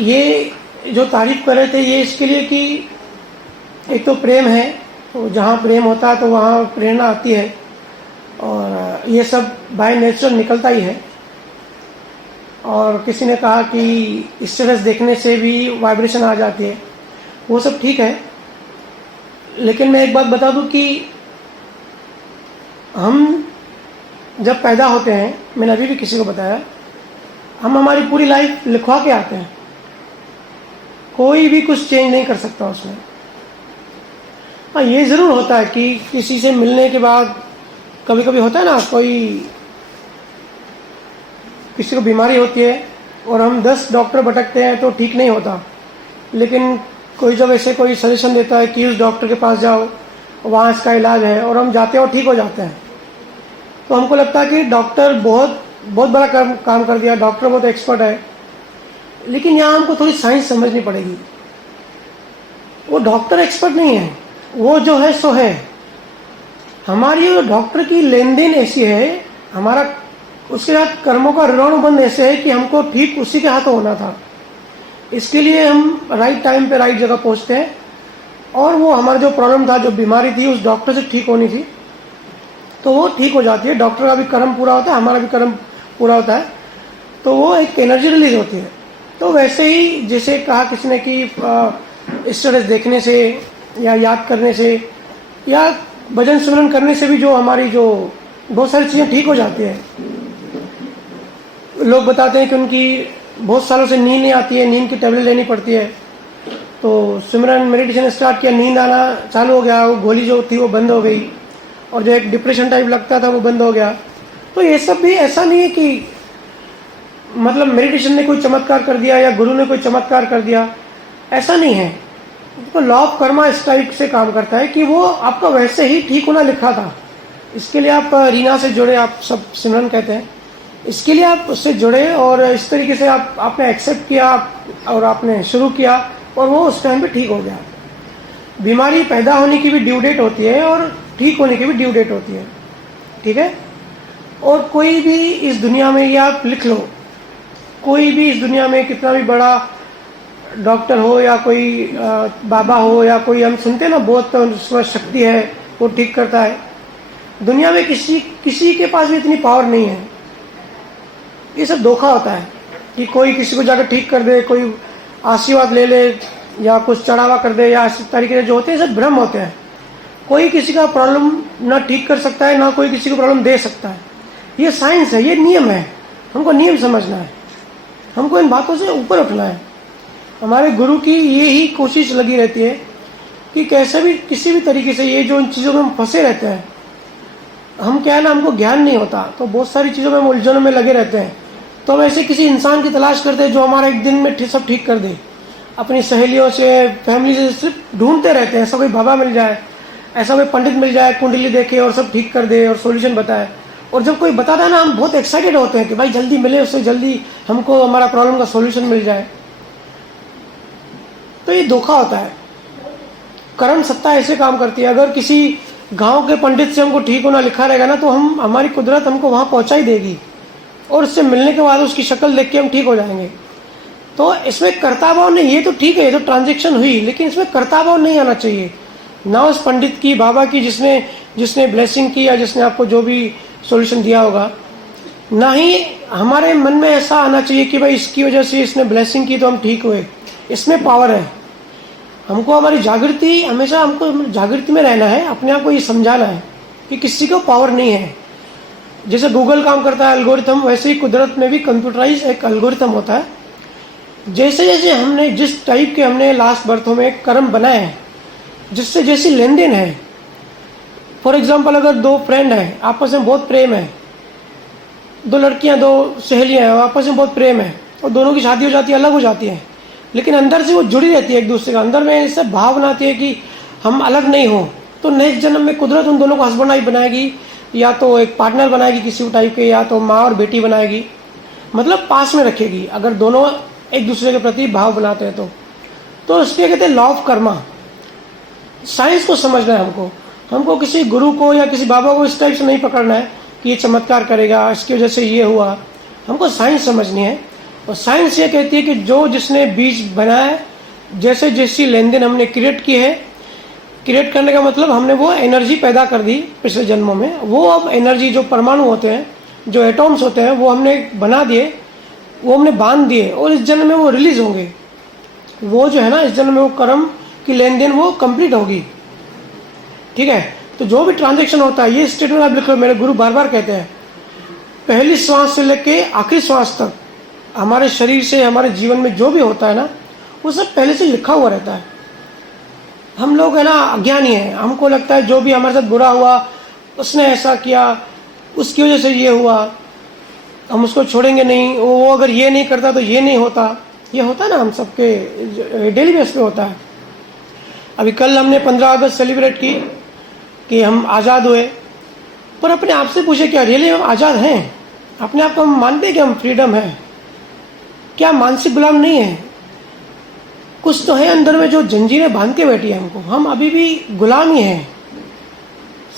ये जो तारीफ कर रहे थे ये इसके लिए कि एक तो प्रेम है, तो जहाँ प्रेम होता है तो वहाँ प्रेरणा आती है, और ये सब बाय नेचर निकलता ही है। और किसी ने कहा कि स्टेटस देखने से भी वाइब्रेशन आ जाती है, वो सब ठीक है, लेकिन मैं एक बात बता दूं कि हम जब पैदा होते हैं, मैंने अभी भी किसी को बताया, हम हमारी पूरी लाइफ लिखवा के आते हैं, कोई भी कुछ चेंज नहीं कर सकता उसमें। हाँ, ये ज़रूर होता है कि किसी से मिलने के बाद कभी कभी होता है ना, किसी को बीमारी होती है और हम 10 डॉक्टर भटकते हैं तो ठीक नहीं होता, लेकिन कोई जब ऐसे कोई सजेशन देता है कि उस डॉक्टर के पास जाओ, वहाँ इसका इलाज है, और हम जाते हैं और ठीक हो जाते हैं, तो हमको लगता है कि डॉक्टर बहुत बहुत बड़ा काम कर दिया, डॉक्टर बहुत एक्सपर्ट है। लेकिन यहाँ हमको थोड़ी साइंस समझनी पड़ेगी। वो डॉक्टर एक्सपर्ट नहीं है, वो जो है सो है। हमारी डॉक्टर की लेन देन ऐसी है, हमारा उसके साथ कर्मों का ऋणानुबंध ऐसे है कि हमको ठीक उसी के हाथों होना था। इसके लिए हम राइट टाइम पे राइट जगह पहुंचते हैं, और वो हमारा जो प्रॉब्लम था, जो बीमारी थी, उस डॉक्टर से ठीक होनी थी, तो वो ठीक हो जाती है। डॉक्टर का भी कर्म पूरा होता है, हमारा भी कर्म पूरा होता है, तो वो एक एनर्जी रिलीज होती है। तो वैसे ही जैसे कहा किसी ने कि स्टेटस देखने से या याद करने से या भजन सिमरन करने से भी जो हमारी जो बहुत सारी चीज़ें ठीक हो जाती है। लोग बताते हैं कि उनकी बहुत सालों से नींद नहीं आती है, नींद की टैबलेट लेनी पड़ती है, तो सिमरन मेडिटेशन स्टार्ट किया, नींद आना चालू हो गया, वो गोली जो थी वो बंद हो गई, और जो एक डिप्रेशन टाइप लगता था वो बंद हो गया। तो ये सब भी ऐसा नहीं है कि मतलब मेडिटेशन ने कोई चमत्कार कर दिया या गुरु ने कोई चमत्कार कर दिया, ऐसा नहीं है। तो लॉ ऑफ कर्मा इस टाइप से काम करता है कि वो आपका वैसे ही ठीक होना लिखा था। इसके लिए आप रीना से जुड़े, आप सब सिमरन कहते हैं, इसके लिए आप उससे जुड़े और इस तरीके से आपने एक्सेप्ट किया और आपने शुरू किया, और वो उस टाइम पे ठीक हो गया। बीमारी पैदा होने की भी ड्यू डेट होती है और ठीक होने की भी ड्यू डेट होती है, ठीक है। और कोई भी इस दुनिया में, ये आप लिख लो, कोई भी इस दुनिया में कितना भी बड़ा डॉक्टर हो या कोई बाबा हो या कोई, हम सुनते हैं ना बहुत शक्ति है, वो ठीक करता है, दुनिया में किसी के पास भी इतनी पावर नहीं है। ये सब धोखा होता है कि कोई किसी को जाकर ठीक कर दे, कोई आशीर्वाद ले ले या कुछ चढ़ावा कर दे, या इस तरीके से जो होते हैं सब भ्रम होते हैं। कोई किसी का प्रॉब्लम ना ठीक कर सकता है, ना कोई किसी को प्रॉब्लम दे सकता है। ये साइंस है, ये नियम है, हमको नियम समझना है, हमको इन बातों से ऊपर उठना है। हमारे गुरु की ये ही कोशिश लगी रहती है कि कैसे भी किसी भी तरीके से ये जो इन चीज़ों में हम फंसे रहते हैं, हम क्या है ना, हमको ज्ञान नहीं होता, तो बहुत सारी चीज़ों में हम उलझनों में लगे रहते हैं। तो हम ऐसे किसी इंसान की तलाश करते हैं जो हमारा एक दिन में सब ठीक कर दे। अपनी सहेलियों से, फैमिली से सिर्फ ढूंढते रहते हैं, ऐसा कोई बाबा मिल जाए, ऐसा कोई पंडित मिल जाए, कुंडली देखे और सब ठीक कर दे और सॉल्यूशन बताए। और जब कोई बताता है ना, हम बहुत एक्साइटेड होते हैं कि भाई जल्दी मिले उससे, जल्दी हमको हमारा प्रॉब्लम का सॉल्यूशन मिल जाए। तो ये धोखा होता है। कर्म सत्ता ऐसे काम करती है। अगर किसी गांव के पंडित से हमको ठीक होना लिखा रहेगा ना, तो हमारी कुदरत हमको वहां पहुंचा ही देगी, और उससे मिलने के बाद उसकी शक्ल देख के हम ठीक हो जाएंगे। तो इसमें कर्ता भाव नहीं, ये तो ठीक है, ये तो ट्रांजैक्शन हुई, लेकिन इसमें कर्ता भाव नहीं आना चाहिए। ना उस पंडित की, बाबा की, जिसने ब्लेसिंग की या जिसने आपको जो भी सॉल्यूशन दिया होगा, ना ही हमारे मन में ऐसा आना चाहिए कि भाई इसकी वजह से इसने ब्लेसिंग की तो हम ठीक हुए। इसमें पावर है। हमको हमारी जागृति, हमेशा हमको जागृति में रहना है, अपने आप को ये समझाना है कि किसी को पावर नहीं है। जैसे गूगल काम करता है एल्गोरिथम, वैसे ही कुदरत में भी कंप्यूटराइज एक एल्गोरिथम होता है। जैसे जैसे हमने जिस टाइप के हमने लास्ट बर्थों में कर्म बनाए हैं, जिससे जैसी लेन देन है, फॉर एग्जाम्पल अगर 2 फ्रेंड हैं, आपस में बहुत प्रेम है, 2 लड़कियां, 2 सहेलियां हैं, आपस में बहुत प्रेम है, और दोनों की शादी हो जाती है, अलग हो जाती है, लेकिन अंदर से वो जुड़ी रहती है एक दूसरे का। अंदर में ऐसा भाव बनाती है कि हम अलग नहीं हो। तो नेक्स्ट जन्म में कुदरत उन दोनों को हस्बैंड वाइफ बनाएगी, या तो एक पार्टनर बनाएगी किसी टाइप के, या तो माँ और बेटी बनाएगी, मतलब पास में रखेगी, अगर दोनों एक दूसरे के प्रति भाव बनाते हैं तो इसलिए कहते हैं लॉ ऑफ कर्मा। साइंस को समझना है हमको किसी गुरु को या किसी बाबा को इस टाइप से नहीं पकड़ना है कि ये चमत्कार करेगा, इसकी वजह से ये हुआ। हमको साइंस समझनी है, और साइंस ये कहती है कि जो जिसने बीज बनाया है, जैसे जैसी लेन देन हमने क्रिएट की है, क्रिएट करने का मतलब हमने वो एनर्जी पैदा कर दी पिछले जन्मों में, वो अब एनर्जी जो परमाणु होते हैं, जो एटॉम्स होते हैं, वो हमने बना दिए, वो हमने बांध दिए और इस जन्म में वो रिलीज होंगे। वो जो है ना, इस जन्म में वो कर्म की लेन देन वो कंप्लीट होगी। ठीक है, तो जो भी ट्रांजेक्शन होता है, ये स्टेटमेंट आप लिखो, मेरे गुरु बार बार कहते हैं, पहली श्वास से लेके आखिरी श्वास तक हमारे शरीर से, हमारे जीवन में जो भी होता है ना, वो सब पहले से लिखा हुआ रहता है। हम लोग है ना अज्ञानी हैं, हमको लगता है जो भी हमारे साथ बुरा हुआ, उसने ऐसा किया, उसकी वजह से ये हुआ, हम उसको छोड़ेंगे नहीं, वो अगर ये नहीं करता तो ये नहीं होता। ये होता है ना, हम सबके डेली बेस पे होता है। अभी कल हमने 15 अगस्त सेलिब्रेट की कि हम आज़ाद हुए, पर अपने आप से पूछे क्या रियली हम आज़ाद हैं? अपने आप को हम मानते हैं कि हम फ्रीडम है? क्या मानसिक गुलाम नहीं है? कुछ तो है अंदर में जो जंजीरें बांध के बैठी है हमको, हम अभी भी गुलाम ही हैं।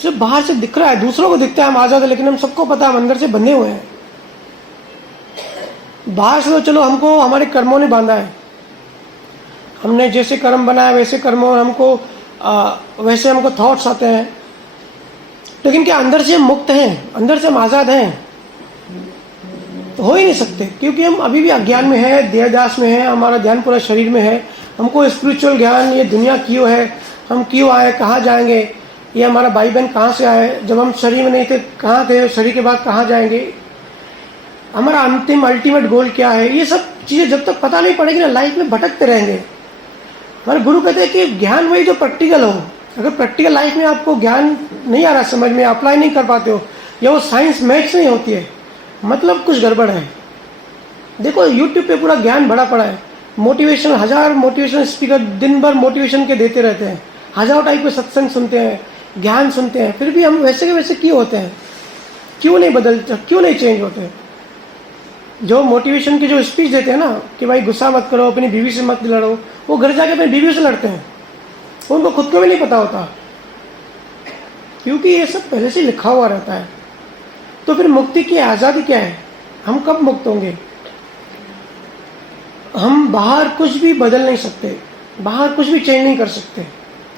सिर्फ बाहर से दिख रहा है, दूसरों को दिखता है हम आज़ाद है, लेकिन हम सबको पता है हम अंदर से बंधे हुए हैं। बाहर से तो चलो हमको हमारे कर्मों ने बांधा है, हमने जैसे कर्म बनाया वैसे कर्मों हमको वैसे हमको थॉट्स आते हैं, लेकिन क्या अंदर से हम मुक्त हैं, अंदर से हम आज़ाद हैं? तो हो ही नहीं सकते, क्योंकि हम अभी भी अज्ञान में है, देहदास में है, हमारा ध्यान पूरा शरीर में है। हमको स्पिरिचुअल ज्ञान, ये दुनिया क्यों है, हम क्यों आए, कहाँ जाएंगे, ये हमारा भाई बहन कहाँ से आए, जब हम शरीर में नहीं थे कहाँ थे, शरीर के बाद कहाँ जाएंगे, हमारा अंतिम अल्टीमेट गोल क्या है, ये सब चीज़ें जब तक पता नहीं पड़ेगी ना, लाइफ में भटकते रहेंगे। हमारे गुरु कहते हैं कि ज्ञान वही जो प्रैक्टिकल हो। अगर प्रैक्टिकल लाइफ में आपको ज्ञान नहीं आ रहा समझ में, अप्लाई नहीं कर पाते हो, या वो साइंस मैथ्स नहीं होती है, मतलब कुछ गड़बड़ है। देखो यूट्यूब पे पूरा ज्ञान भरा पड़ा है, मोटिवेशन, 1000 मोटिवेशन स्पीकर दिन भर मोटिवेशन के देते रहते हैं, हजारों टाइप के सत्संग सुनते हैं, ज्ञान सुनते हैं, फिर भी हम वैसे के वैसे क्यों होते हैं? क्यों नहीं बदलते, क्यों नहीं चेंज होते? जो मोटिवेशन की जो स्पीच देते हैं ना कि भाई गुस्सा मत करो, अपनी बीवी से मत लड़ो, वो घर जाके अपनी बीवी से लड़ते हैं, उनको खुद को भी नहीं पता होता, क्योंकि ये सब पहले से लिखा हुआ रहता है। तो फिर मुक्ति की आज़ादी क्या है? हम कब मुक्त होंगे? हम बाहर कुछ भी बदल नहीं सकते, बाहर कुछ भी चेंज नहीं कर सकते,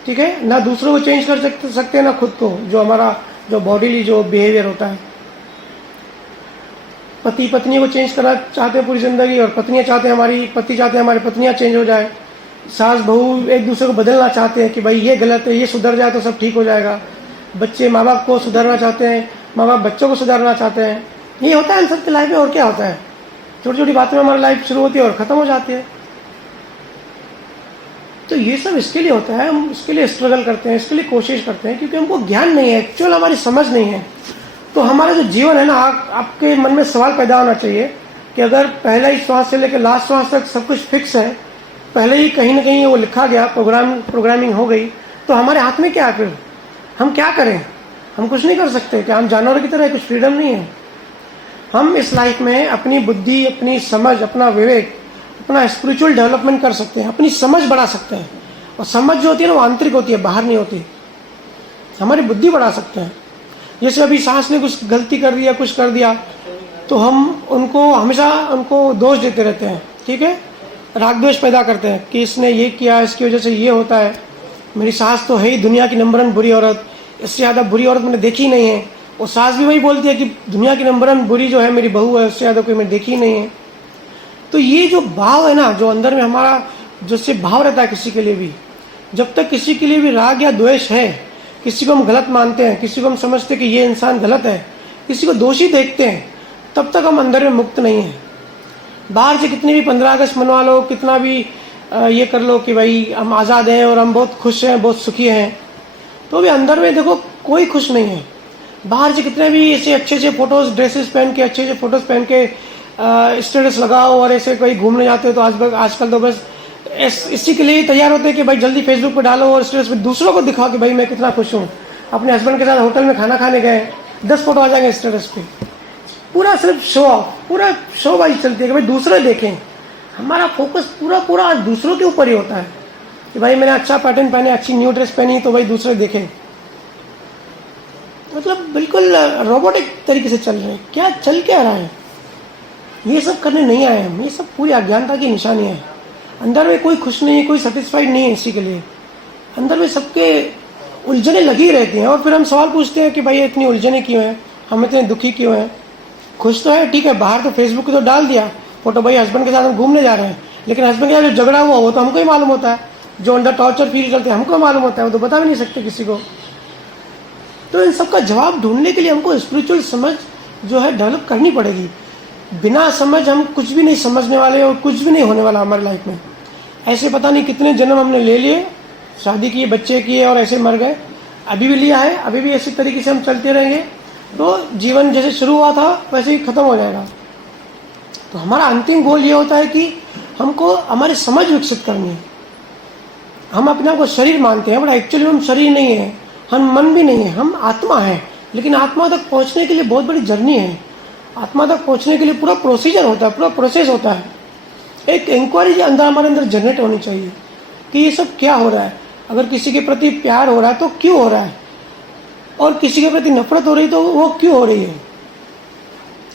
ठीक है ना? दूसरों को चेंज कर सकते हैं ना खुद को, जो हमारा जो बॉडीली जो बिहेवियर होता है। पति पत्नी को चेंज करना चाहते हैं पूरी जिंदगी, और पत्नियां चाहते हैं, हमारी पति चाहते हैं हमारी पत्नियां चेंज हो जाए। सास बहू एक दूसरे को बदलना चाहते हैं कि भाई ये गलत है, ये सुधर जाए तो सब ठीक हो जाएगा। बच्चे माँ बाप को सुधारना चाहते हैं, माँ बाप बच्चों को सुधारना चाहते हैं। ये होता है इन सबकी लाइफ में, और क्या होता है? छोटी छोटी बातों में हमारी लाइफ शुरू होती है और ख़त्म हो जाती है। तो ये सब इसके लिए होता है, हम इसके लिए स्ट्रगल करते हैं, इसके लिए कोशिश करते हैं, क्योंकि हमको ज्ञान नहीं है, एक्चुअल हमारी समझ नहीं है। तो हमारा जो जीवन है ना, आपके मन में सवाल पैदा होना चाहिए कि अगर पहला ही श्वास से लेकर लास्ट श्वास तक सब कुछ फिक्स है, पहले ही कहीं ना कहीं वो लिखा गया, प्रोग्रामिंग हो गई, तो हमारे हाथ में क्या है? फिर हम क्या करें? हम कुछ नहीं कर सकते क्या? हम जानवरों की तरह, कुछ फ्रीडम नहीं है। हम इस लाइफ में अपनी बुद्धि, अपनी समझ, अपना विवेक, अपना स्पिरिचुअल डेवलपमेंट कर सकते हैं, अपनी समझ बढ़ा सकते हैं। और समझ जो होती है ना, वो आंतरिक होती है, बाहर नहीं होती। हमारी बुद्धि बढ़ा सकते हैं। जैसे अभी सांस ने कुछ गलती कर दिया, कुछ कर दिया, तो हम उनको हमेशा उनको दोष देते रहते हैं, ठीक है? राग द्वेष पैदा करते हैं कि इसने ये किया, इसकी वजह से ये होता है, मेरी सास तो है ही दुनिया की नंबर 1 बुरी औरत, इससे ज़्यादा बुरी औरत मैंने देखी नहीं है। और सास भी वही बोलती है कि दुनिया की नंबर 1 बुरी जो है मेरी बहू है, उससे ज़्यादा कोई मैंने देखी नहीं है। तो ये जो भाव है ना, जो अंदर में हमारा जो से भाव रहता है किसी के लिए भी, जब तक किसी के लिए भी राग या द्वेष है, किसी को हम गलत मानते हैं, किसी को हम समझते हैं कि ये इंसान गलत है, किसी को दोषी देखते हैं, तब तक हम अंदर में मुक्त नहीं हैं। बाहर से कितनी भी 15 अगस्त मनवा लो, कितना भी ये कर लो कि भाई हम आज़ाद हैं और हम बहुत खुश हैं, बहुत सुखी हैं, तो भी अंदर में देखो कोई खुश नहीं है। बाहर से कितने भी ऐसे अच्छे अच्छे फोटोज़, ड्रेसेस पहन के, अच्छे अच्छे फोटोज़ पहन के स्टेटस लगाओ, और ऐसे कहीं घूमने जाते हो तो आजकल तो बस इसी के लिए तैयार होते हैं कि भाई जल्दी फेसबुक पे डालो और स्टेटस पे दूसरों को दिखाओ कि भाई मैं कितना खुश हूँ। अपने हस्बैंड के साथ होटल में खाना खाने गए, 10 फोटो आ जाएंगे स्टेटस पे, पूरा सिर्फ शो ऑफ, पूरा शो बाजी चलती है कि भाई दूसरे देखें। हमारा फोकस पूरा दूसरों के ऊपर ही होता है कि भाई मैंने अच्छा पैटर्न पहने, अच्छी न्यू ड्रेस पहनी, तो भाई दूसरे देखें। मतलब बिल्कुल रोबोटिक तरीके से चल रहे हैं। क्या चल क्या रहा है? ये सब करने नहीं आए हम, ये सब पूरी अज्ञानता की निशानी है। अंदर में कोई खुश नहीं है, कोई सेटिस्फाइड नहीं है इसी के लिए। अंदर में सबके उलझने लगी रहती हैं, और फिर हम सवाल पूछते हैं कि भाई इतनी उलझने क्यों हैं, हम इतने दुखी क्यों हैं। खुश तो है, ठीक है, बाहर तो फेसबुक पे तो डाल दिया फोटो, भाई हस्बैंड के साथ हम घूमने जा रहे हैं, लेकिन हस्बैंड के साथ जो झगड़ा हुआ वो तो हमको ही मालूम होता है, जो अंदर टॉर्चर फील करते हैं हमको मालूम होता है, वो तो बता भी नहीं सकते किसी को। तो इन सब का जवाब ढूंढने के लिए हमको स्पिरिचुअल समझ जो है डेवलप करनी पड़ेगी। बिना समझ हम कुछ भी नहीं समझने वाले, और कुछ भी नहीं होने वाला हमारी लाइफ में। ऐसे पता नहीं कितने जन्म हमने ले लिए, शादी किए, बच्चे किए और ऐसे मर गए, अभी भी लिया है, अभी भी इसी तरीके से हम चलते रहेंगे तो जीवन जैसे शुरू हुआ था वैसे ही खत्म हो जाएगा। तो हमारा अंतिम गोल ये होता है कि हमको हमारी समझ विकसित करनी है। हम अपने आप को शरीर मानते हैं, बट एक्चुअली हम शरीर नहीं है, हम मन भी नहीं है, हम आत्मा है। लेकिन आत्मा तक पहुंचने के लिए बहुत बड़ी जर्नी है। आत्मा तक पहुंचने के लिए पूरा प्रोसीजर होता है, पूरा प्रोसेस होता है। एक इंक्वायरी अंदर हमारे अंदर जनरेट होनी चाहिए कि ये सब क्या हो रहा है। अगर किसी के प्रति प्यार हो रहा है तो क्यों हो रहा है, और किसी के प्रति नफरत हो रही तो वो क्यों हो रही है।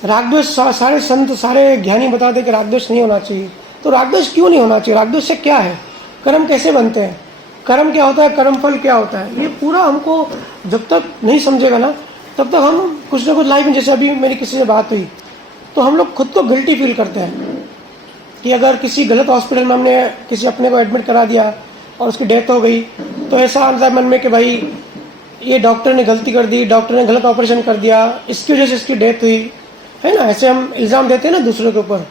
रागद्वेष, सारे संत सारे ज्ञानी बताते कि रागद्वेष नहीं होना चाहिए, तो रागद्वेष क्यों नहीं होना चाहिए, रागद्वेष से क्या है, कर्म कैसे बनते हैं, कर्म क्या होता है, कर्म फल क्या होता है, ये पूरा हमको जब तक नहीं समझेगा ना तब तक हम कुछ ना कुछ लाइफ में, जैसे अभी मेरी किसी से बात हुई तो हम लोग खुद को गिल्टी फील करते हैं कि अगर किसी गलत हॉस्पिटल में हमने किसी अपने को एडमिट करा दिया और उसकी डेथ हो गई तो ऐसा आता है मन में कि भाई ये डॉक्टर ने गलती कर दी, डॉक्टर ने गलत ऑपरेशन कर दिया, इसकी वजह से इसकी डेथ हुई, है ना। ऐसे हम इल्ज़ाम देते हैं ना दूसरों के ऊपर,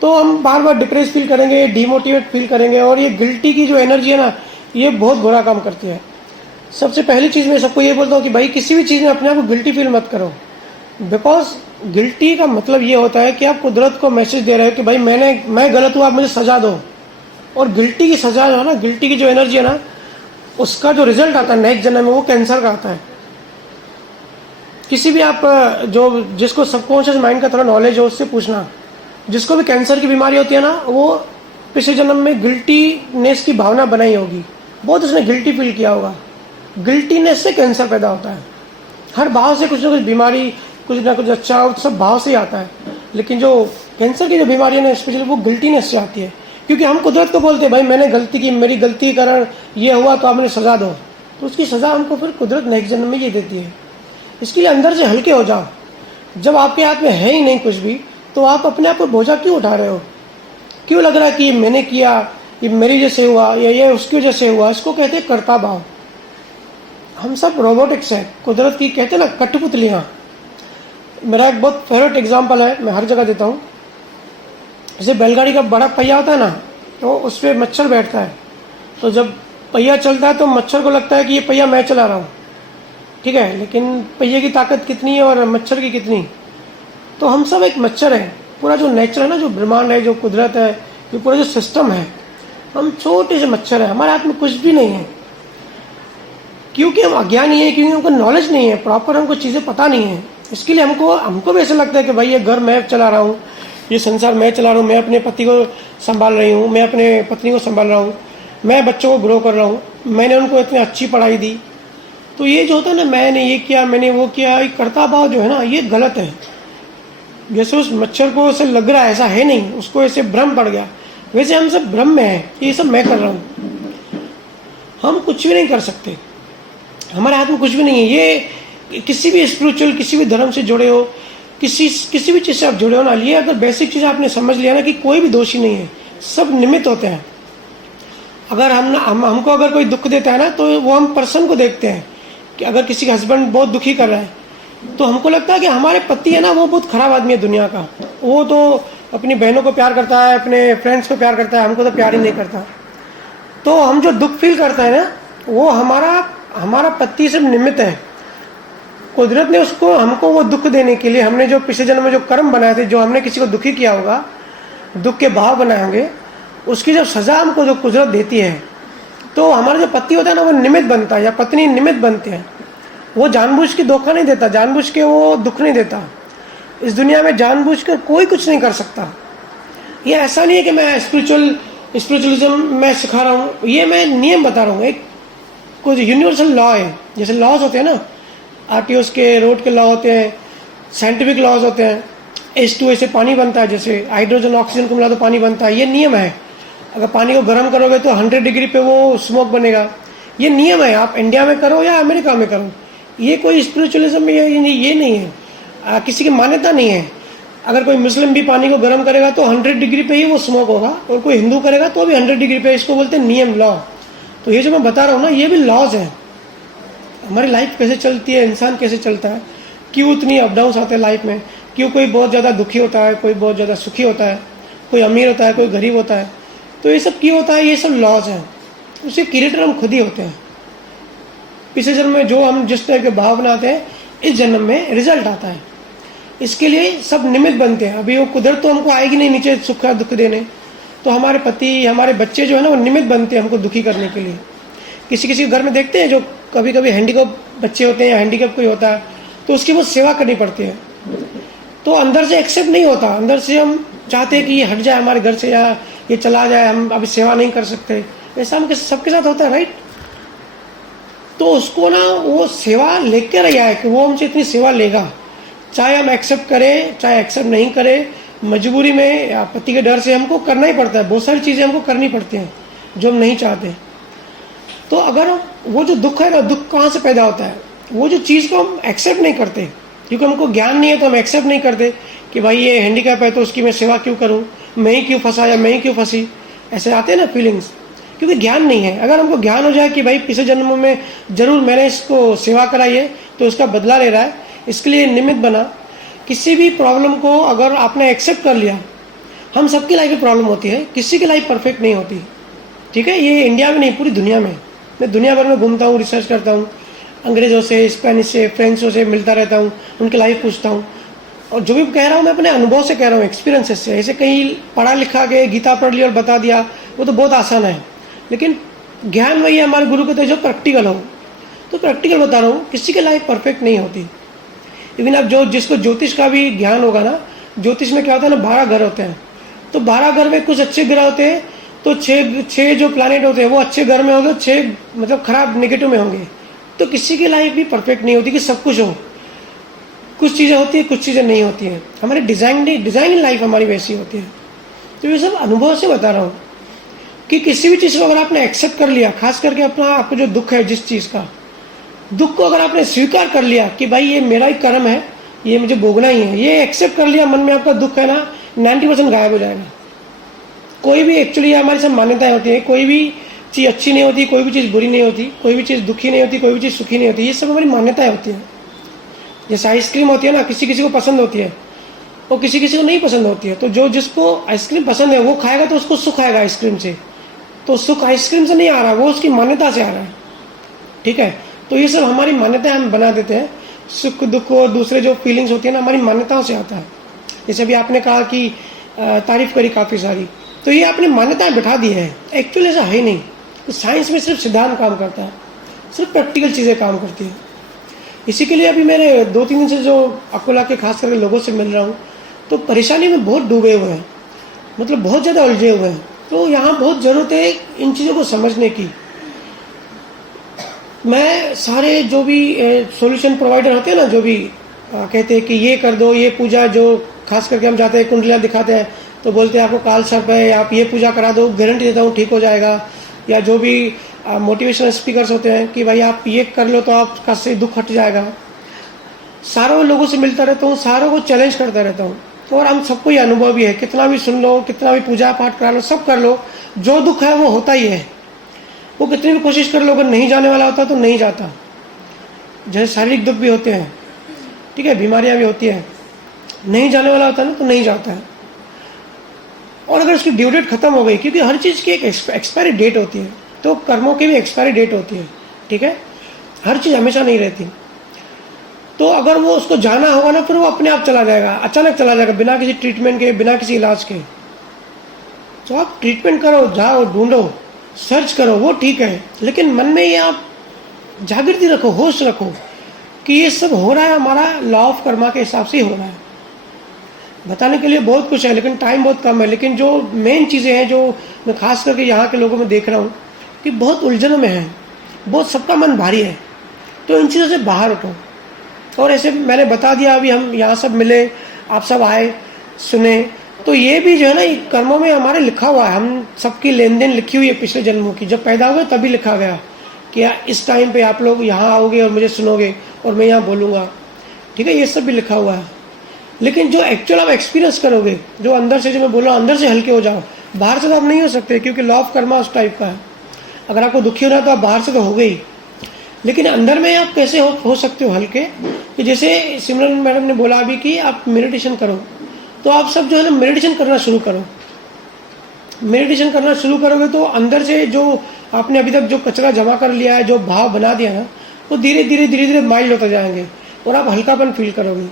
तो हम बार बार डिप्रेस फील करेंगे, डिमोटिवेट फील करेंगे, और ये गिल्टी की जो एनर्जी है ना ये बहुत बुरा काम करती है। सबसे पहली चीज़ मैं सबको ये बोलता हूँ कि भाई किसी भी चीज़ में अपने आप को गिल्टी फील मत करो, बिकॉज गिल्टी का मतलब ये होता है कि आप कुदरत को मैसेज दे रहे हो कि भाई मैं गलत हूँ, आप मुझे सजा दो। और गिल्टी की सजा जो है ना, गिल्टी की जो एनर्जी है ना, उसका जो रिजल्ट आता है नेक्स्ट जन्म में वो कैंसर का आता है। किसी भी आप जो जिसको सबकॉन्शियस माइंड का थोड़ा नॉलेज हो उससे पूछना, जिसको भी कैंसर की बीमारी होती है ना, वो पिछले जन्म में गिल्टीनेस की भावना बनाई होगी, बहुत उसने गिल्टी फील किया होगा। गिल्टीनेस से कैंसर पैदा होता है। हर भाव से कुछ ना कुछ बीमारी, कुछ ना कुछ अच्छा और सब भाव से ही आता है। लेकिन जो कैंसर की जो बीमारी है ना स्पेशली वो गिल्टीनेस से आती है, क्योंकि हम कुदरत को बोलते हैं भाई मैंने गलती की, मेरी गलती के कारण ये हुआ तो आप मुझे सजा दो, तो उसकी सजा हमको फिर कुदरत नेक्स्ट जन्म में ये देती है। इसके लिए अंदर से हल्के हो जाओ। जब आपके हाथ में है ही नहीं कुछ भी तो आप अपने आप को बोझा क्यों उठा रहे हो, क्यों लग रहा है कि ये मैंने किया, ये मेरी वजह से हुआ, या ये उसकी वजह से हुआ। इसको कहते हैं कर्ता भाव। हम सब रोबोटिक्स हैं, कुदरत की कहते हैं ना कठपुतलियाँ। मेरा एक बहुत फेवरेट एग्जाम्पल है, मैं हर जगह देता हूँ। जैसे बैलगाड़ी का बड़ा पहिया होता है ना, तो उस पर मच्छर बैठता है, तो जब पहिया चलता है तो मच्छर को लगता है कि ये पहिया मैं चला रहा हूँ, ठीक है, लेकिन पहिए की ताकत कितनी है और मच्छर की कितनी। तो हम सब एक मच्छर हैं। पूरा जो नेचर है ना, जो ब्रह्मांड है, जो कुदरत है, ये पूरा जो सिस्टम है, हम छोटे से मच्छर हैं, हमारे हाथ में कुछ भी नहीं है। क्योंकि हम अज्ञानी हैं, क्योंकि हमको नॉलेज नहीं है, प्रॉपर हमको चीज़ें पता नहीं है। इसके लिए हमको भी ऐसा लगता है कि भाई ये घर मैं चला रहा हूँ, ये संसार मैं चला रहा हूँ, मैं अपने पति को संभाल रही हूँ, मैं अपने पत्नी को संभाल रहा हूँ, मैं बच्चों को ग्रो कर रहा हूँ, मैंने उनको इतनी अच्छी पढ़ाई दी। तो ये जो होता है ना, मैंने ये किया, मैंने वो किया, ये कर्ता भाव जो है ना, ये गलत है। जैसे उस मच्छर को ऐसे लग रहा है ऐसा है नहीं, उसको ऐसे भ्रम पड़ गया, वैसे हम सब भ्रम में हैं कि ये सब मैं कर रहा हूँ। हम कुछ भी नहीं कर सकते, हमारे हाथ में कुछ भी नहीं है। ये किसी भी स्पिरिचुअल, किसी भी धर्म से जुड़े हो, किसी भी चीज़ से आप जुड़े हो ना, ये अगर बेसिक चीज़ आपने समझ लिया ना कि कोई भी दोषी नहीं है, सब निमित्त होते हैं। अगर हमको अगर कोई दुख देता है ना, तो वो हम पर्सन को देखते हैं कि अगर किसी का हस्बैंड बहुत दुखी कर रहा है तो हमको लगता है कि हमारे पति है ना, वो बहुत खराब आदमी है दुनिया का, वो तो अपनी बहनों को प्यार करता है, अपने फ्रेंड्स को प्यार करता है, हमको तो प्यार ही नहीं करता। तो हम जो दुख फील करते हैं ना, वो हमारा पति सिर्फ निमित्त है। कुदरत ने उसको हमको वो दुख देने के लिए, हमने जो पिछले जन्म में जो कर्म बनाए थे, जो हमने किसी को दुखी किया होगा, दुख के भाव बनाए होंगे, उसकी जब सजा हमको जो कुदरत देती है, तो हमारा जो पति होता है ना, वो निमित्त बनता है, या पत्नी निमित्त बनते हैं। वो जानबूझ के धोखा नहीं देता, जानबूझ के वो दुख नहीं देता। इस दुनिया में जानबूझ कर कोई कुछ नहीं कर सकता। ये ऐसा नहीं है कि मैं स्पिरिचुअलिज्म मैं सिखा रहा हूँ, ये मैं नियम बता रहा हूँ। एक कुछ यूनिवर्सल लॉ है, जैसे लॉज होते हैं ना, आरटीओ के, रोड के लॉ होते हैं, साइंटिफिक लॉज होते हैं, H2O से पानी बनता है, जैसे हाइड्रोजन ऑक्सीजन को मिला तो पानी बनता है, ये नियम है। अगर पानी को गर्म करोगे तो 100 डिग्री पे वो स्मोक बनेगा, ये नियम है। आप इंडिया में करो या अमेरिका में करो, ये कोई स्पिरिचुअलिज्म में ये नहीं है, किसी की मान्यता नहीं है। अगर कोई मुस्लिम भी पानी को गर्म करेगा तो 100 डिग्री पे ही वो स्मोक होगा, और कोई हिंदू करेगा तो भी 100 डिग्री पे। इसको बोलते हैं नियम, लॉ। तो ये जो मैं बता रहा हूँ ना, ये भी लॉज है। हमारी लाइफ कैसे चलती है, इंसान कैसे चलता है, क्यों इतनी अप डाउन आते हैं लाइफ में, क्यों कोई बहुत ज़्यादा दुखी होता है, कोई बहुत ज़्यादा सुखी होता है, कोई अमीर होता है, कोई गरीब होता है, तो ये सब क्यों होता है, ये सब लॉज हैं। उसके क्रिएटर हम खुद ही होते हैं। पिछले जन्म में जो हम जिस तरह के भाव बनाते हैं, इस जन्म में रिजल्ट आता है। इसके लिए सब निमित्त बनते हैं। अभी वो कुदरत तो हमको आएगी नहीं नीचे सुख का दुख देने, तो हमारे पति, हमारे बच्चे जो है ना, वो निमित्त बनते हैं हमको दुखी करने के लिए। किसी किसी घर में देखते हैं जो कभी कभी हैंडीकैप बच्चे होते हैं या हैंडीकैप कोई होता है, तो उसकी बहुत सेवा करनी पड़ती है। तो अंदर से एक्सेप्ट नहीं होता, अंदर से हम चाहते हैं कि ये हट जाए हमारे घर से, या ये चला जाए, हम अभी सेवा नहीं कर सकते। ऐसा हम सबके साथ होता है, राइट। तो उसको ना वो सेवा लेकर रहा है कि वो हमसे इतनी सेवा लेगा, चाहे हम एक्सेप्ट करें चाहे एक्सेप्ट नहीं करें, मजबूरी में या पति के डर से हमको करना ही पड़ता है। बहुत सारी चीज़ें हमको करनी पड़ती हैं जो हम नहीं चाहते। तो अगर वो जो दुख है ना, दुख कहाँ से पैदा होता है, वो जो चीज़ को हम एक्सेप्ट नहीं करते, क्योंकि हमको ज्ञान नहीं है तो हम एक्सेप्ट नहीं करते कि भाई ये हैंडीकैप है तो उसकी मैं सेवा क्यों करूं, मैं ही क्यों फंसा या मैं ही क्यों फंसी, ऐसे आते हैं ना फीलिंग्स, क्योंकि ज्ञान नहीं है। अगर हमको ज्ञान हो जाए कि भाई पिछले जन्म में जरूर मैंने इसको सेवा कराई है तो उसका बदला ले रहा है, इसके लिए निमित्त बना। किसी भी प्रॉब्लम को अगर आपने एक्सेप्ट कर लिया, हम सबकी लाइफ में प्रॉब्लम होती है, किसी की लाइफ परफेक्ट नहीं होती, ठीक है। ये इंडिया में नहीं, पूरी दुनिया में। मैं दुनिया भर में घूमता हूँ, रिसर्च करता हूँ, अंग्रेज़ों से, स्पेनिश से, फ्रेंचों से मिलता रहता हूँ, उनकी लाइफ पूछता हूँ, और जो भी कह रहा हूँ मैं अपने अनुभव से कह रहा हूँ, एक्सपीरियंसेस से। ऐसे कहीं पढ़ा लिखा के गीता पढ़ लिया और बता दिया, वो तो बहुत आसान है, लेकिन ज्ञान वही है हमारे गुरु को, तो जो प्रैक्टिकल हो। तो प्रैक्टिकल बता रहा हूँ, किसी की लाइफ परफेक्ट नहीं होती। इवन आप जिसको ज्योतिष का भी ज्ञान होगा ना, ज्योतिष में क्या होता है ना, 12 घर होते हैं। तो 12 घर में कुछ अच्छे ग्रह होते हैं, तो 6 जो प्लैनेट होते हैं वो अच्छे घर में होंगे, 6 मतलब खराब नेगेटिव में होंगे। तो किसी की लाइफ भी परफेक्ट नहीं होती कि सब कुछ हो, कुछ चीज़ें होती है, कुछ चीज़ें नहीं होती हैं। हमारी डिज़ाइन लाइफ हमारी वैसी होती है। तो ये सब अनुभव से बता रहा हूँ कि किसी भी चीज़ को अगर आपने एक्सेप्ट कर लिया, खास करके अपना आपको जो दुख है, जिस चीज़ का दुख को अगर आपने स्वीकार कर लिया कि भाई ये मेरा ही कर्म है, ये मुझे भोगना ही है, ये एक्सेप्ट कर लिया, मन में आपका दुख है ना 90% गायब हो जाएगा। कोई भी एक्चुअली हमारी सब मान्यताएं होती है, कोई भी चीज़ अच्छी नहीं होती, कोई भी चीज़ बुरी नहीं होती, कोई भी चीज़ दुखी नहीं होती, कोई भी चीज़ सुखी नहीं होती, ये सब हमारी मान्यताएं होती हैं। जैसे आइसक्रीम होती है ना, किसी किसी को पसंद होती है और किसी किसी को नहीं पसंद होती है। तो जो जिसको आइसक्रीम पसंद है वो खाएगा तो उसको सुख आएगा आइसक्रीम से। तो सुख आइसक्रीम से नहीं आ रहा, वो उसकी मान्यता से आ रहा है, ठीक है। तो ये सब हमारी मान्यताएं हम बना देते हैं। सुख दुख और दूसरे जो फीलिंग्स होती है ना, हमारी मान्यताओं से आता है। जैसे अभी आपने कहा कि तारीफ करी काफ़ी सारी, तो ये आपने मान्यताएं बिठा दी है, एक्चुअली ऐसा है नहीं। तो साइंस में सिर्फ सिद्धांत काम करता है, सिर्फ प्रैक्टिकल चीज़ें काम करती हैं। इसी के लिए अभी मेरे 2-3 दिन से जो अकोला के खास करके लोगों से मिल रहा हूँ, तो परेशानी में बहुत डूबे हुए हैं, मतलब बहुत ज़्यादा उलझे हुए हैं। तो यहाँ बहुत ज़रूरत है इन चीज़ों को समझने की। मैं सारे जो भी सॉल्यूशन प्रोवाइडर होते हैं ना, जो भी कहते हैं कि ये कर दो, ये पूजा, जो खास करके हम जाते हैं कुंडलियाँ दिखाते हैं तो बोलते हैं आपको काल सर्प है, आप ये पूजा करा दो, गारंटी देता हूँ ठीक हो जाएगा। या जो भी मोटिवेशनल स्पीकर्स होते हैं कि भाई आप ये कर लो तो आपका से दुख हट जाएगा। सारों लोगों से मिलता रहता हूँ, सारों को चैलेंज करता रहता हूँ, और हम सबको ये अनुभव भी है, कितना भी सुन लो, कितना भी पूजा पाठ करा लो, सब कर लो, जो दुख है वो होता ही है। वो कितनी भी कोशिश कर लो, अगर नहीं जाने वाला होता तो नहीं जाता। जैसे शारीरिक दुख भी होते हैं, ठीक है, बीमारियां भी होती हैं, नहीं जाने वाला होता है ना तो नहीं जाता है। और अगर उसकी ड्यू डेट खत्म हो गई, क्योंकि हर चीज़ की एक एक्सपायरी डेट होती है, तो कर्मों की भी एक्सपायरी डेट होती है, ठीक है, हर चीज़ हमेशा नहीं रहती। तो अगर वो उसको जाना होगा ना, फिर वो अपने आप चला जाएगा, अचानक चला जाएगा, बिना किसी ट्रीटमेंट के, बिना किसी इलाज के। तो आप ट्रीटमेंट करो, जाओ, ढूंढो, सर्च करो, वो ठीक है, लेकिन मन में ये आप जागृति रखो, होश रखो कि ये सब हो रहा है हमारा लॉ ऑफ कर्मा के हिसाब से ही हो रहा है। बताने के लिए बहुत कुछ है, लेकिन टाइम बहुत कम है। लेकिन जो मेन चीज़ें हैं, जो मैं खास करके यहाँ के लोगों में देख रहा हूँ कि बहुत उलझनों में है, बहुत सबका मन भारी है, तो इन चीज़ों से बाहर उठो। और ऐसे मैंने बता दिया, अभी हम यहाँ सब मिले, आप सब आए, सुने। तो ये भी जो है ना, कर्मों में हमारे लिखा हुआ है, हम सबकी लेन देन लिखी हुई है पिछले जन्मों की। जब पैदा हुए तभी लिखा गया कि इस टाइम पे आप लोग यहाँ आओगे और मुझे सुनोगे और मैं यहाँ बोलूँगा, ठीक है, ये सब भी लिखा हुआ है। लेकिन जो एक्चुअल आप एक्सपीरियंस करोगे, जो अंदर से, जो मैं बोल रहा हूँ, अंदर से हल्के हो जाओ। बाहर से तो आप नहीं हो सकते, क्योंकि लॉ ऑफ कर्मा उस टाइप का है। अगर आपको दुखी होना है तो आप बाहर से तो हो गई, लेकिन अंदर में आप कैसे हो सकते हो हल्के, कि जैसे सिमरन मैडम ने बोला अभी कि आप मेडिटेशन करो, तो आप सब जो है ना मेडिटेशन करना शुरू करो। मेडिटेशन करना शुरू करोगे तो अंदर से जो आपने अभी तक जो कचरा जमा कर लिया है, जो भाव बना दिया ना, वो धीरे धीरे माइल्ड होते जाएंगे और आप हल्कापन फील करोगे।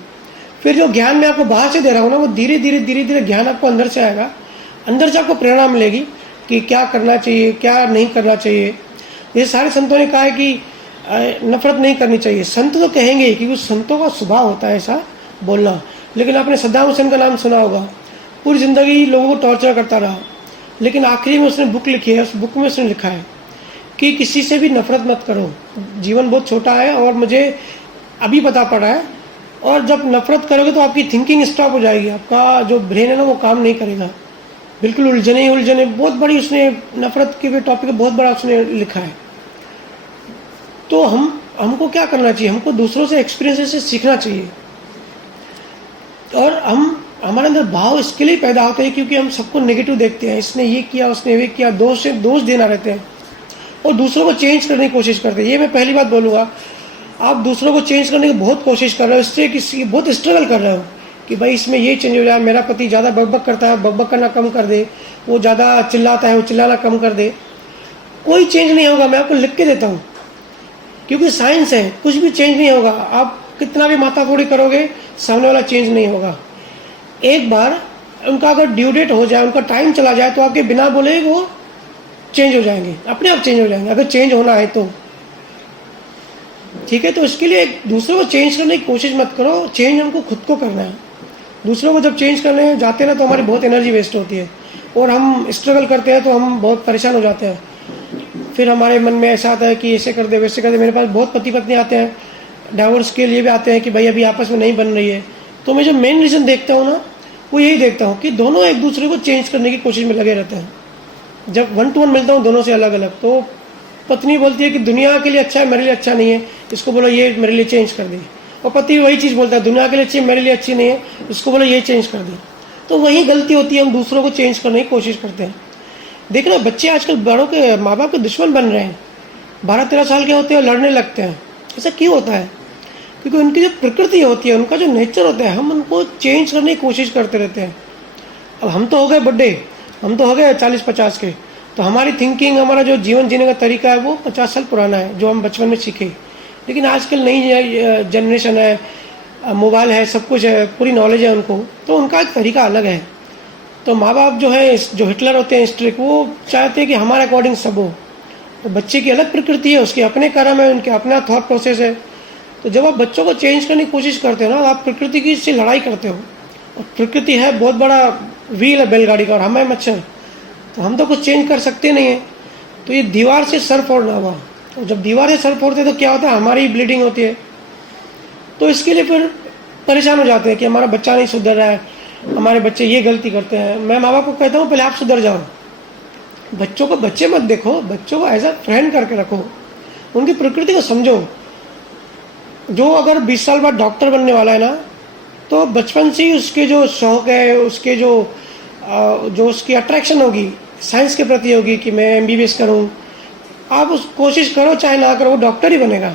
फिर जो ज्ञान मैं आपको बाहर से दे रहा हूँ ना, वो धीरे धीरे ज्ञान आपको अंदर से आएगा। अंदर से आपको प्रेरणा मिलेगी कि क्या करना चाहिए, क्या नहीं करना चाहिए। ये सारे संतों ने कहा है कि नफरत नहीं करनी चाहिए। संत तो कहेंगे ही, क्योंकि संतों का स्वभाव होता है ऐसा बोलना। लेकिन आपने सद्दाम हुसैन का नाम सुना होगा, पूरी ज़िंदगी लोगों को टॉर्चर करता रहा, लेकिन आखिरी में उसने बुक लिखी है। उस बुक में उसने लिखा है कि किसी से भी नफरत मत करो, जीवन बहुत छोटा है और मुझे अभी पता पड़ा है, और जब नफरत करोगे तो आपकी थिंकिंग स्टॉप हो जाएगी, आपका जो ब्रेन है ना वो काम नहीं करेगा, बिल्कुल उलझने। बहुत बड़ी उसने नफरत के टॉपिक बहुत बड़ा उसने लिखा है। तो हमको क्या करना चाहिए, हमको दूसरों से एक्सपीरियंस से सीखना चाहिए। और हमारे अंदर भाव इसके लिए पैदा होते हैं क्योंकि हम सबको नेगेटिव देखते हैं, इसने ये किया, उसने ये किया, दोष देना रहते हैं और दूसरों को चेंज करने की कोशिश करते हैं। ये मैं पहली बात बोलूँगा, आप दूसरों को चेंज करने की बहुत कोशिश कर रहे हो, इससे किसी बहुत स्ट्रगल कर रहे हो कि भाई इसमें ये चेंज हो जाए, मेरा पति ज़्यादा बकबक करता है, बकबक करना कम कर दे, वो ज़्यादा चिल्लाता है, वो चिल्लाना कम कर दे। कोई चेंज नहीं होगा, मैं आपको लिख के देता हूँ, क्योंकि साइंस है, कुछ भी चेंज नहीं होगा। आप कितना भी माथाफोड़ी करोगे, सामने वाला चेंज नहीं होगा। एक बार उनका अगर ड्यू डेट हो जाए, उनका टाइम चला जाए, तो आपके बिना बोले वो चेंज हो जाएंगे, अपने आप चेंज हो जाएंगे, अगर चेंज होना है तो। ठीक है, तो इसके लिए दूसरों को चेंज करने की कोशिश मत करो, चेंज हमको खुद को करना है। दूसरों को जब चेंज करने जाते हैं ना, तो हमारी बहुत एनर्जी वेस्ट होती है और हम स्ट्रगल करते हैं, तो हम बहुत परेशान हो जाते हैं। फिर हमारे मन में ऐसा आता है कि ऐसे कर दे, वैसे कर दे। मेरे पास बहुत पति पत्नी आते हैं, डाइवोर्स के लिए भी आते हैं कि भाई अभी आपस में नहीं बन रही है। तो मैं जो मेन रीज़न देखता हूँ ना, वो यही देखता हूँ कि दोनों एक दूसरे को चेंज करने की कोशिश में लगे रहते हैं। जब 1 to 1 मिलता हूँ दोनों से अलग अलग, तो पत्नी बोलती है कि दुनिया के लिए अच्छा है, मेरे लिए अच्छा नहीं है, इसको बोलो ये मेरे लिए चेंज कर दी। और पति वही चीज़ बोलता है, दुनिया के लिए अच्छी है, मेरे लिए अच्छी नहीं है, इसको बोलो ये चेंज कर दी। तो वही गलती होती है, हम दूसरों को चेंज करने की कोशिश करते हैं। देखना, बच्चे आजकल बड़ों के माँ बाप के दुश्मन बन रहे हैं, 12-13 साल के होते हैं, लड़ने लगते हैं। ऐसा क्यों होता है? क्योंकि उनकी जो प्रकृति होती है, उनका जो नेचर होता है, हम उनको चेंज करने की कोशिश करते रहते हैं। अब हम तो हो गए बड़े, हम तो हो गए 40-50 के, तो हमारी थिंकिंग, हमारा जो जीवन जीने का तरीका है वो 50 साल पुराना है, जो हम बचपन में सीखे। लेकिन आजकल नई जनरेशन है, मोबाइल है, सब कुछ है, पूरी नॉलेज है उनको, तो उनका एक तरीका अलग है। तो माँ बाप जो है, जो हिटलर होते हैं स्ट्रिक्ट, वो चाहते हैं कि हमारे अकॉर्डिंग सब हो। तो बच्चे की अलग प्रकृति है, उसके अपने कर्म है, उनके अपना थॉट प्रोसेस है। तो जब आप बच्चों को चेंज करने की कोशिश करते हो ना, आप प्रकृति की से लड़ाई करते हो। और प्रकृति है बहुत बड़ा व्हील है बैलगाड़ी का, और हम है मच्छर, तो हम तो कुछ चेंज कर सकते नहीं है। तो ये दीवार से सर फोड़ना हुआ, और जब दीवार से सर फोड़ते तो क्या होता है, हमारी ब्लीडिंग होती है। तो इसके लिए फिर परेशान हो जाते हैं कि हमारा बच्चा नहीं सुधर रहा है, हमारे बच्चे ये गलती करते हैं। मैं माँ बाप को कहता हूँ, पहले आप सुधर जाओ। बच्चों को बच्चे मत देखो, बच्चों को एज अ फ्रेंड करके रखो, उनकी प्रकृति को समझो। जो अगर 20 साल बाद डॉक्टर बनने वाला है ना, तो बचपन से ही उसके जो शौक है, उसके जो उसकी अट्रैक्शन होगी साइंस के प्रति होगी कि मैं MBBS करूं, आप उस कोशिश करो चाहे ना करो, वो डॉक्टर ही बनेगा।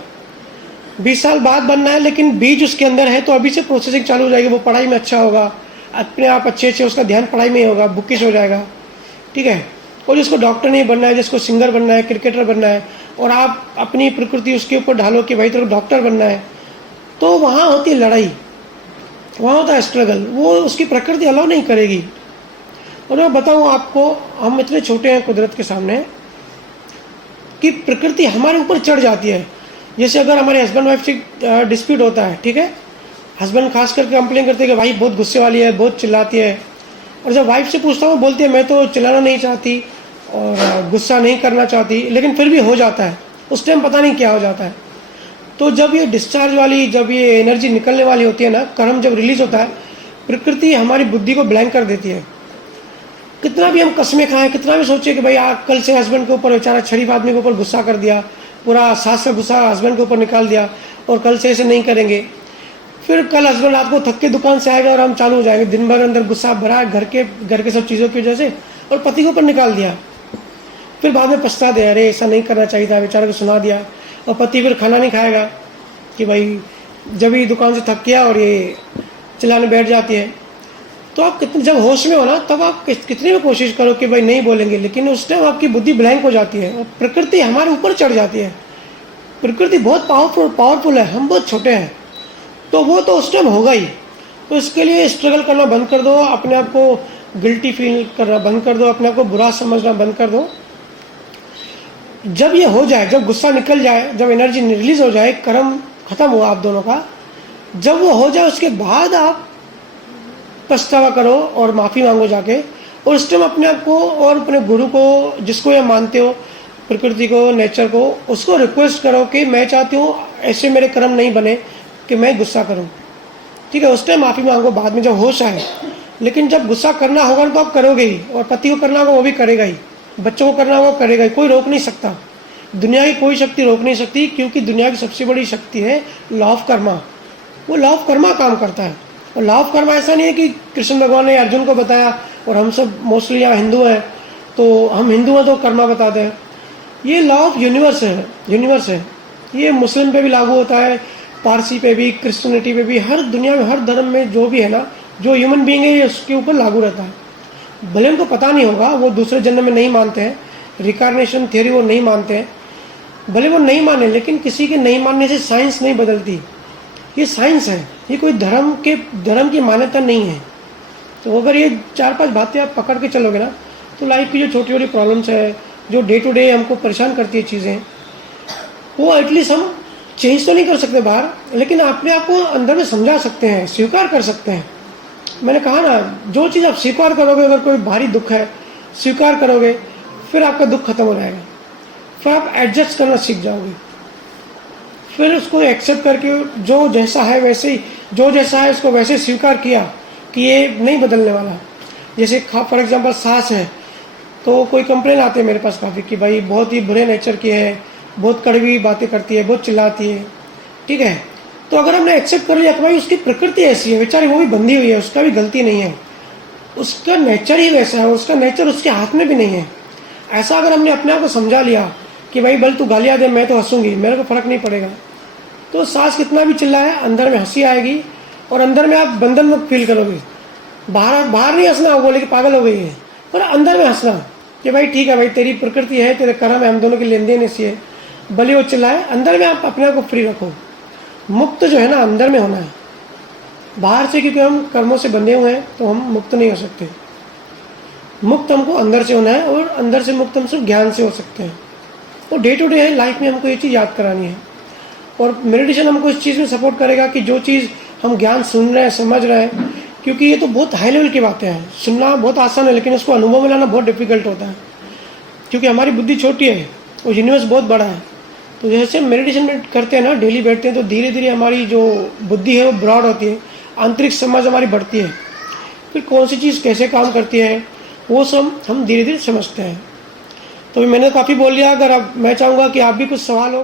20 साल बाद बनना है, लेकिन बीज उसके अंदर है, तो अभी से प्रोसेसिंग चालू हो जाएगी। वो पढ़ाई में अच्छा होगा, अपने आप अच्छे उसका ध्यान पढ़ाई में ही होगा, बुकिश हो जाएगा। ठीक है, और जिसको डॉक्टर नहीं बनना है, जिसको सिंगर बनना है, क्रिकेटर बनना है, और आप अपनी प्रकृति उसके ऊपर ढालो कि भाई तेरे को डॉक्टर बनना है, तो वहाँ होती है लड़ाई, वहाँ होता है स्ट्रगल, वो उसकी प्रकृति अलाउ नहीं करेगी। और मैं बताऊँ आपको, हम इतने छोटे हैं कुदरत के सामने कि प्रकृति हमारे ऊपर चढ़ जाती है। जैसे अगर हमारे हस्बैंड वाइफ से डिस्प्यूट होता है, ठीक है, हस्बैंड खास करके कंप्लेन करते हैं कि भाई बहुत गुस्से वाली है, बहुत चिल्लाती है। और जब वाइफ से पूछता हूँ, बोलती है मैं तो चिल्लाना नहीं चाहती और गुस्सा नहीं करना चाहती, लेकिन फिर भी हो जाता है। उस टाइम पता नहीं क्या हो जाता है। तो जब ये डिस्चार्ज वाली, जब ये एनर्जी निकलने वाली होती है ना, कर्म जब रिलीज होता है, प्रकृति हमारी बुद्धि को ब्लैंक कर देती है। कितना भी हम कस्में खाएं, कितना भी सोचे कि भाई कल से हस्बैंड के ऊपर बेचारा शरीफ आदमी के ऊपर गुस्सा कर दिया, पूरा सास का गुस्सा हस्बैंड के ऊपर निकाल दिया और कल से ऐसे नहीं करेंगे, फिर कल हस्बैंड रात को थक के दुकान से आएगा और हम चालू हो जाएंगे, दिन भर अंदर गुस्सा भरा है घर के सब चीज़ों की वजह से और पति के ऊपर निकाल दिया। फिर बाद में पछता दे, अरे ऐसा नहीं करना चाहिए था, बेचारे को सुना दिया। और पति फिर खाना नहीं खाएगा कि भाई जब ही दुकान से थक गया और ये चिल्लाने बैठ जाती है। तो आप कितने जब होश में हो ना, तब आप कितनी भी कोशिश करो कि भाई नहीं बोलेंगे, लेकिन उस टाइम आपकी बुद्धि ब्लैंक हो जाती है और प्रकृति हमारे ऊपर चढ़ जाती है। प्रकृति बहुत पावरफुल है, हम बहुत छोटे हैं, तो वो तो उस टाइम होगा ही। तो इसके लिए स्ट्रगल करना बंद कर दो, अपने आप को गिल्टी फील करना बंद कर दो, अपने आप को बुरा समझना बंद कर दो। जब ये हो जाए, जब गुस्सा निकल जाए, जब एनर्जी रिलीज हो जाए, कर्म खत्म हुआ आप दोनों का, जब वो हो जाए उसके बाद आप पछतावा करो और माफ़ी मांगो जाके। और उस टाइम अपने आप को और अपने गुरु को, जिसको ये मानते हो, प्रकृति को, नेचर को, उसको रिक्वेस्ट करो कि मैं चाहती हूँ ऐसे मेरे कर्म नहीं बने कि मैं गुस्सा करूँ। ठीक है, उस टाइम माफ़ी मांगो बाद में जब होश आए। लेकिन जब गुस्सा करना होगा तो आप करोगे ही, और पति को करना होगा वो भी करेगा ही, बच्चों को करना होगा करेगा ही, कोई रोक नहीं सकता। दुनिया की कोई शक्ति रोक नहीं सकती, क्योंकि दुनिया की सबसे बड़ी शक्ति है लॉ ऑफ कर्मा। वो लॉ ऑफ कर्मा काम करता है। और लॉ ऑफ कर्मा ऐसा नहीं है कि कृष्ण भगवान ने अर्जुन को बताया और हम सब मोस्टली यहाँ हिंदू हैं तो हम हिंदू हैं तो कर्मा बताते हैं। ये लॉ ऑफ यूनिवर्स है। ये मुस्लिम पे भी लागू होता है, पारसी पे भी, क्रिश्चियनिटी पे भी, हर दुनिया में हर धर्म में जो भी है ना, जो ह्यूमन बीइंग है उसके ऊपर लागू रहता है। भले उनको पता नहीं होगा, वो दूसरे जन्म में नहीं मानते हैं, रिकार्नेशन थियोरी वो नहीं मानते हैं, भले वो नहीं माने, लेकिन किसी के नहीं मानने से साइंस नहीं बदलती। ये साइंस है, ये कोई धर्म की मान्यता नहीं है। तो अगर ये 4-5 बातें आप पकड़ के चलोगे ना, तो लाइफ की जो छोटी छोटी प्रॉब्लम्स है, जो डे टू डे हमको परेशान करती है चीज़ें, वो एटलीस्ट हम चेंज तो नहीं कर सकते बाहर, लेकिन अपने आप को अंदर में समझा सकते हैं, स्वीकार कर सकते हैं। मैंने कहा ना, जो चीज़ आप स्वीकार करोगे, अगर कोई भारी दुख है स्वीकार करोगे, फिर आपका दुख खत्म हो जाएगा, फिर आप एडजस्ट करना सीख जाओगे, फिर उसको एक्सेप्ट करके जो जैसा है वैसे ही, जो जैसा है उसको वैसे स्वीकार किया कि ये नहीं बदलने वाला। जैसे फॉर एग्जांपल सास है, तो कोई कंप्लेन आते हैं मेरे पास काफ़ी कि भाई बहुत ही बुरे नेचर की है, बहुत कड़वी बातें करती है, बहुत चिल्लाती है। ठीक है, तो अगर हमने एक्सेप्ट कर लिया कि भाई उसकी प्रकृति ऐसी है, बेचारी वो भी बंधी हुई है, उसका भी गलती नहीं है, उसका नेचर ही वैसा है, उसका नेचर उसके हाथ में भी नहीं है, ऐसा अगर हमने अपने आप को समझा लिया कि भाई बल तू गालियाँ दे, मैं तो हंसूंगी, मेरे को फ़र्क नहीं पड़ेगा, तो सास कितना भी चिल्लाए, अंदर में हंसी आएगी और अंदर में आप बंधन मुक्त फील करोगे। बाहर नहीं हंसना, वो बोले कि पागल हो गई है, पर अंदर में हंसना कि भाई ठीक है, भाई तेरी प्रकृति है, तेरे कर्म है, हम दोनों की लेन देन ऐसी है, भले वो चिल्लाए, अंदर में आप अपने आप को फ्री रखो। मुक्त जो है ना अंदर में होना है, बाहर से क्योंकि हम कर्मों से बंधे हुए हैं तो हम मुक्त नहीं हो सकते। मुक्त हमको अंदर से होना है, और अंदर से मुक्त हम सिर्फ ज्ञान से हो सकते हैं। और डे टू डे लाइफ में हमको ये चीज़ याद करानी है, और मेडिटेशन हमको इस चीज़ में सपोर्ट करेगा कि जो चीज़ हम ज्ञान सुन रहे हैं, समझ रहे हैं, क्योंकि ये तो बहुत हाई लेवल की बातें हैं, सुनना बहुत आसान है, लेकिन उसको अनुभव में लाना बहुत डिफिकल्ट होता है, क्योंकि हमारी बुद्धि छोटी है और यूनिवर्स बहुत बड़ा है। तो जैसे मेडिटेशन में करते हैं ना, डेली बैठते हैं, तो धीरे धीरे हमारी जो बुद्धि है वो ब्रॉड होती है, आंतरिक समझ हमारी बढ़ती है, फिर कौन सी चीज़ कैसे काम करती है वो सब हम धीरे धीरे समझते हैं। तो मैंने काफ़ी बोल लिया, अगर अब मैं चाहूँगा कि आप भी कुछ सवाल हो